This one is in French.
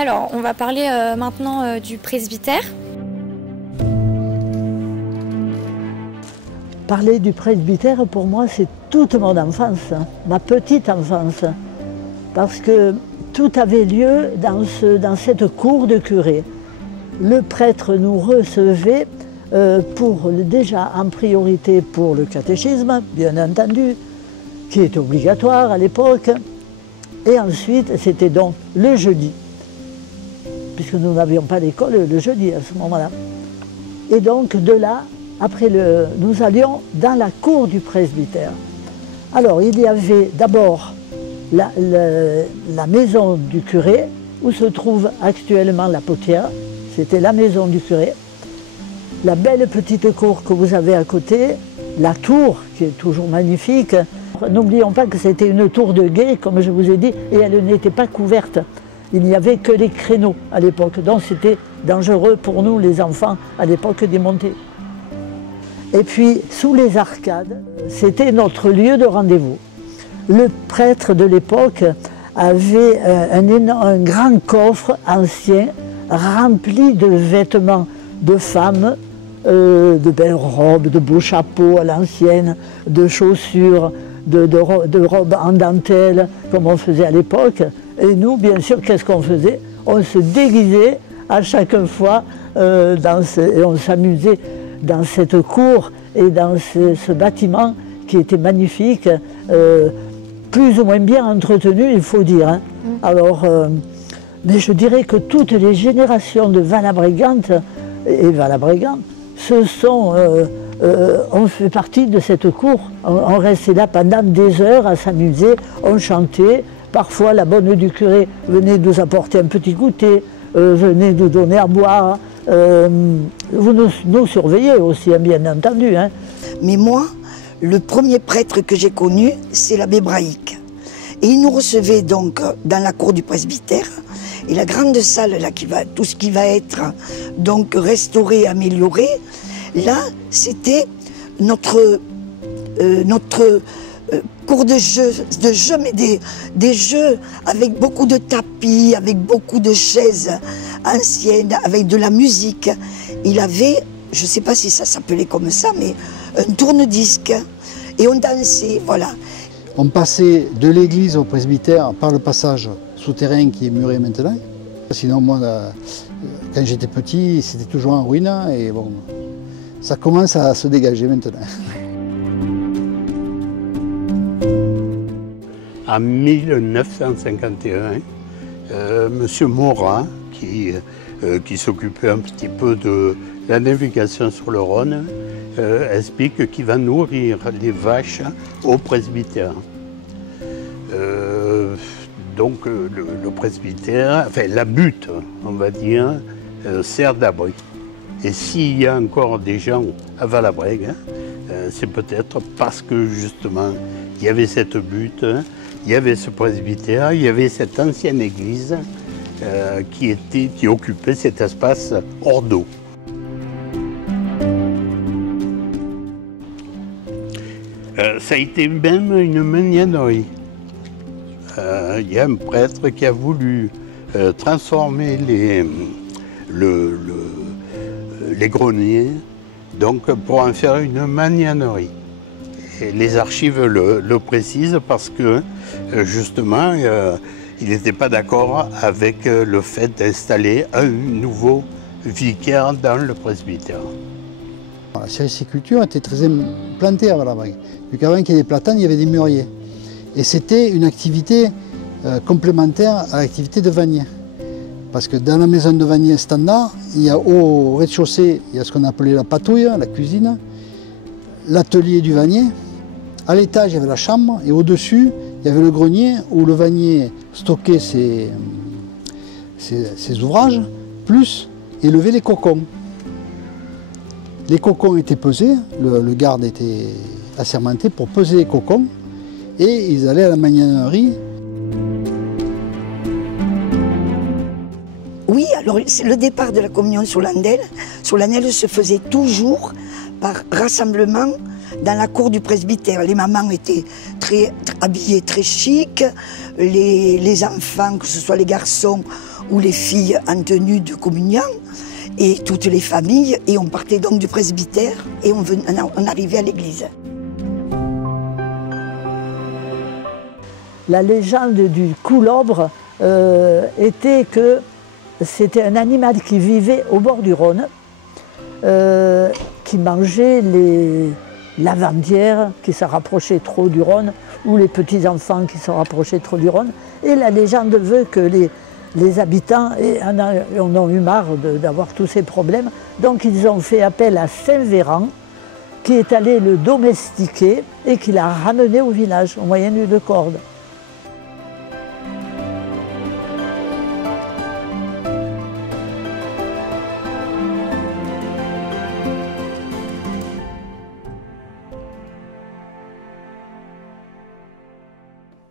Alors, on va parler maintenant du presbytère. Parler du presbytère, pour moi, c'est toute mon enfance, ma petite enfance. Parce que tout avait lieu dans cette cour de curé. Le prêtre nous recevait déjà en priorité pour le catéchisme, bien entendu, qui était obligatoire à l'époque. Et ensuite, c'était donc le jeudi, puisque nous n'avions pas d'école le jeudi à ce moment-là. Et donc de là, après nous allions dans la cour du presbytère. Alors il y avait d'abord la maison du curé, où se trouve actuellement la potière, c'était la maison du curé. La belle petite cour que vous avez à côté, la tour qui est toujours magnifique. N'oublions pas que c'était une tour de guet, comme je vous ai dit, et elle n'était pas couverte. Il n'y avait que les créneaux à l'époque, donc c'était dangereux pour nous les enfants à l'époque d'y monter. Et puis sous les arcades, c'était notre lieu de rendez-vous. Le prêtre de l'époque avait un grand coffre ancien rempli de vêtements de femmes, de belles robes, de beaux chapeaux à l'ancienne, de chaussures, de robes en dentelle, comme on faisait à l'époque. Et nous, bien sûr, qu'est-ce qu'on faisait? On se déguisait à chaque fois, et on s'amusait dans cette cour et dans ce bâtiment qui était magnifique, plus ou moins bien entretenu, il faut dire. Hein. Alors, mais je dirais que toutes les générations de Valabrégantes et Valabrégans on fait partie de cette cour. On restait là pendant des heures à s'amuser, on chantait. Parfois, la bonne du curé venait nous apporter un petit goûter, venait nous donner à boire. Vous nous surveillez aussi, hein, bien entendu. Hein. Mais moi, le premier prêtre que j'ai connu, c'est l'abbé Brahic. Et il nous recevait donc dans la cour du presbytère. Et la grande salle, là, tout ce qui va être donc restauré, amélioré, là, c'était notre cours de jeu, mais des jeux avec beaucoup de tapis, avec beaucoup de chaises anciennes, avec de la musique. Il avait, je ne sais pas si ça s'appelait comme ça, mais un tourne-disque. Et on dansait, voilà. On passait de l'église au presbytère par le passage souterrain qui est muré maintenant. Sinon, moi, quand j'étais petit, c'était toujours en ruine et bon, ça commence à se dégager maintenant. En 1951, M. Morin, qui s'occupait un petit peu de la navigation sur le Rhône, explique qu'il va nourrir les vaches au presbytère. Donc le presbytère, enfin la butte, on va dire, sert d'abri. Et s'il y a encore des gens à Valabrègue, c'est peut-être parce que justement il y avait cette butte, il y avait ce presbytère, il y avait cette ancienne église qui occupait cet espace hors d'eau. Ça a été même une magnanerie. Il y a un prêtre qui a voulu transformer les greniers donc pour en faire une magnanerie. Et les archives le précisent parce que justement il n'était pas d'accord avec le fait d'installer un nouveau vicaire dans le presbytère. La sériciculture était très implantée à Valabrègue. Vu qu'avant qu'il y ait des platanes, il y avait des mûriers. Et c'était une activité complémentaire à l'activité de vannier. Parce que dans la maison de vannier standard, il y a au rez-de-chaussée, il y a ce qu'on appelait la patouille, la cuisine, l'atelier du vannier. À l'étage, il y avait la chambre et au-dessus, il y avait le grenier où le vannier stockait ses ouvrages, plus élevait les cocons. Les cocons étaient pesés, le garde était assermenté pour peser les cocons et ils allaient à la magnanerie. Oui, alors le départ de la communion solennelle se faisait toujours par rassemblement dans la cour du presbytère. Les mamans étaient habillées très chic, les enfants, que ce soit les garçons ou les filles en tenue de communion, et toutes les familles, et on partait donc du presbytère et on arrivait à l'église. La légende du coulobre était que c'était un animal qui vivait au bord du Rhône, qui mangeait les lavandières qui se rapprochaient trop du Rhône, ou les petits-enfants qui se rapprochaient trop du Rhône. Et la légende veut que les habitants en ont eu marre d'avoir tous ces problèmes. Donc ils ont fait appel à Saint-Véran, qui est allé le domestiquer et qui l'a ramené au village, au moyen d'une corde.